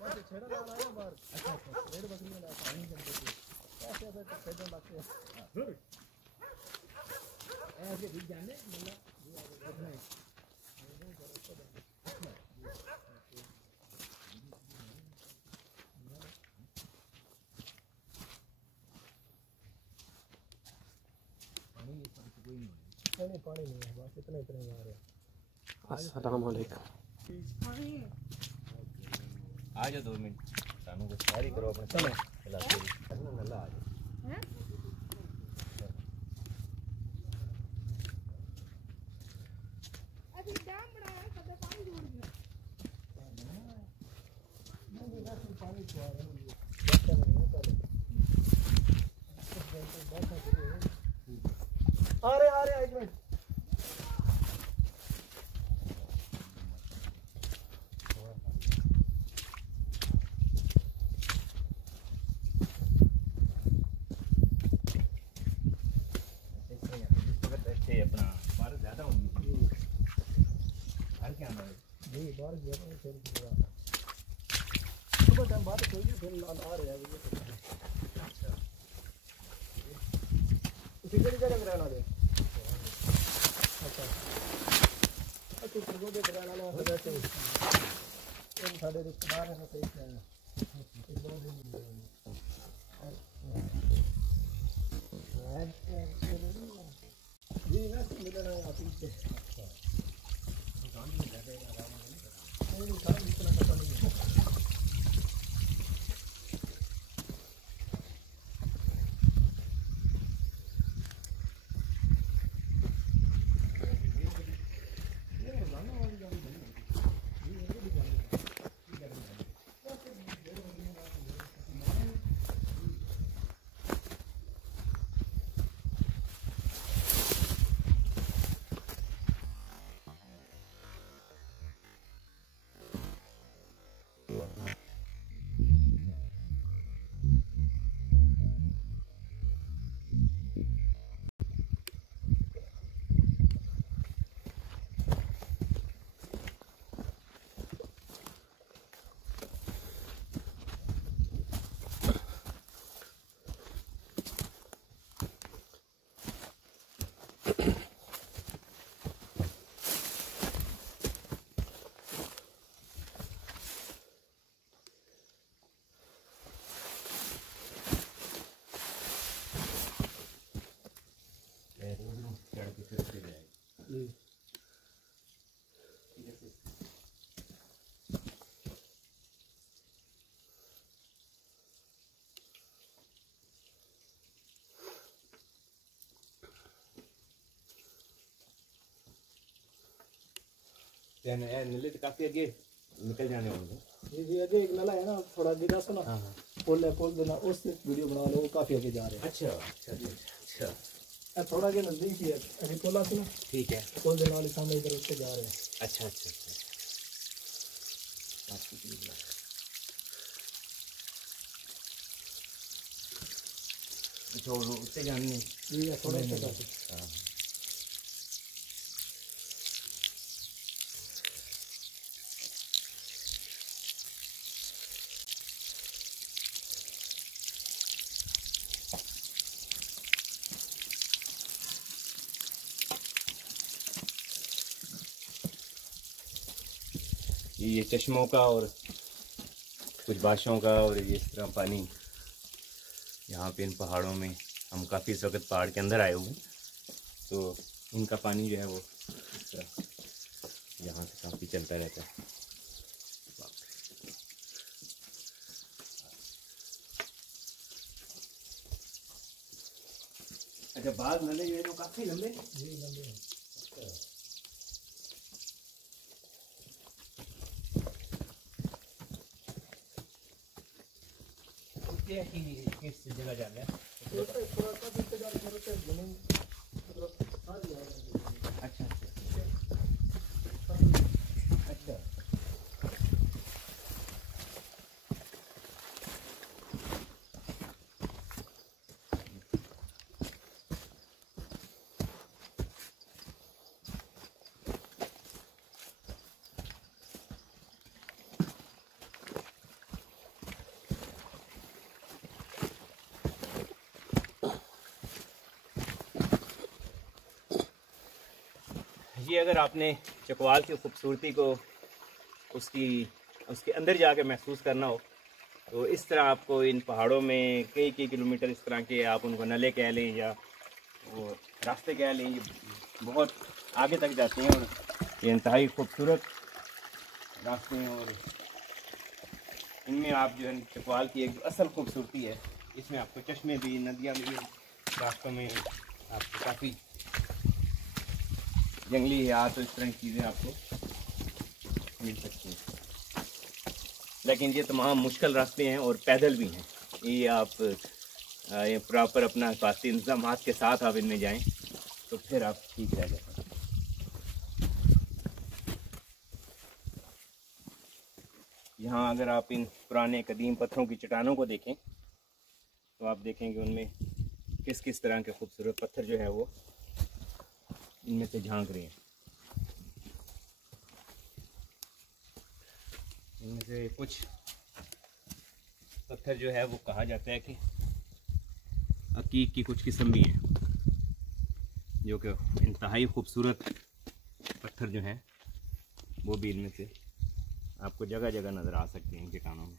छेड़ा ला रहा है बाहर। अच्छा अच्छा रेड बकरी वाला पानी के अंदर कैसे ऐसे खेतों लगते हैं ऐसे भी जाने मतलब नहीं नहीं पानी नहीं है बस इतने इतने आ रहे हैं। अस्सलाम वालेकुम। आ जाओ 2 मिनट सानू को तैयारी करो अपने चलो इलाके की करना नल्ला आ जाओ हैं अभी डैम बना है कब पानी जोड़ दिया नहीं ना पानी तो आ रहा है आ रहे 1 मिनट बाहर गया तो फिर सुबह टाइम बाद कोई भी फिर आ रहे हैं अच्छा उसी जगह रहना दे अच्छा अच्छा तो दे रहना लो हो जाते हैं इन सारे रिश्तेदार हैं तो एक है जी ना मिलना है आप से नहीं काम इतना पता नहीं है नीले तो काफी आगे निकल जाने होंगे जी आगे एक नाला है ना थोड़ा गिरा सुना हां पुल है पुल देना उससे वीडियो बना लो वो काफी आगे जा रहे हैं अच्छा अच्छा अच्छा थोड़ा के नजदीक ही है अभी पुल सुना ठीक है पुल देने वाले सामने इधर उससे जा रहे हैं अच्छा अच्छा अच्छा तो उससे जानी जी थोड़ा सा हां ये चश्मों का और कुछ बारिशों का और ये इस तरह पानी यहाँ पे इन पहाड़ों में हम काफ़ी इस वक्त पहाड़ के अंदर आए हुए हैं तो इनका पानी जो है वो इस तरह यहाँ से काफ़ी चलता रहता है। अच्छा बाद नले जो है तो काफ़ी लंबे लंबे किस जगह जाना है थोड़ा सा इंतजार करो तो जमीन अच्छा अच्छा जी, अगर आपने चकवाल की खूबसूरती को उसके अंदर जाके महसूस करना हो तो इस तरह आपको इन पहाड़ों में कई कई किलोमीटर इस तरह के, आप उनको नले कह लें या वो रास्ते कह लें, ये बहुत आगे तक जाते हैं और ये इंतहाई खूबसूरत रास्ते हैं। और इनमें आप जो है चकवाल की एक असल खूबसूरती है, इसमें आपको चश्मे भी, नदियाँ भी, रास्तों में आपको काफ़ी जंगली हयात तो इस तरह की चीज़ें आपको मिल सकती हैं। लेकिन ये तमाम मुश्किल रास्ते हैं और पैदल भी हैं। ये आप ये प्रॉपर अपना हिफाजती इंतजाम के साथ आप इनमें जाएं तो फिर आप ठीक रह जाएगा। यहाँ अगर आप इन पुराने कदीम पत्थरों की चट्टानों को देखें तो आप देखेंगे उनमें किस किस तरह के खूबसूरत पत्थर जो है वो इनमें से झांक रहे हैं। इनमें से कुछ पत्थर जो है वो कहा जाता है कि अकीक की कुछ किस्म भी हैं, जो कि इंतहाई खूबसूरत पत्थर जो हैं वो भी इनमें से आपको जगह जगह नज़र आ सकते हैं इन चट्टानों में।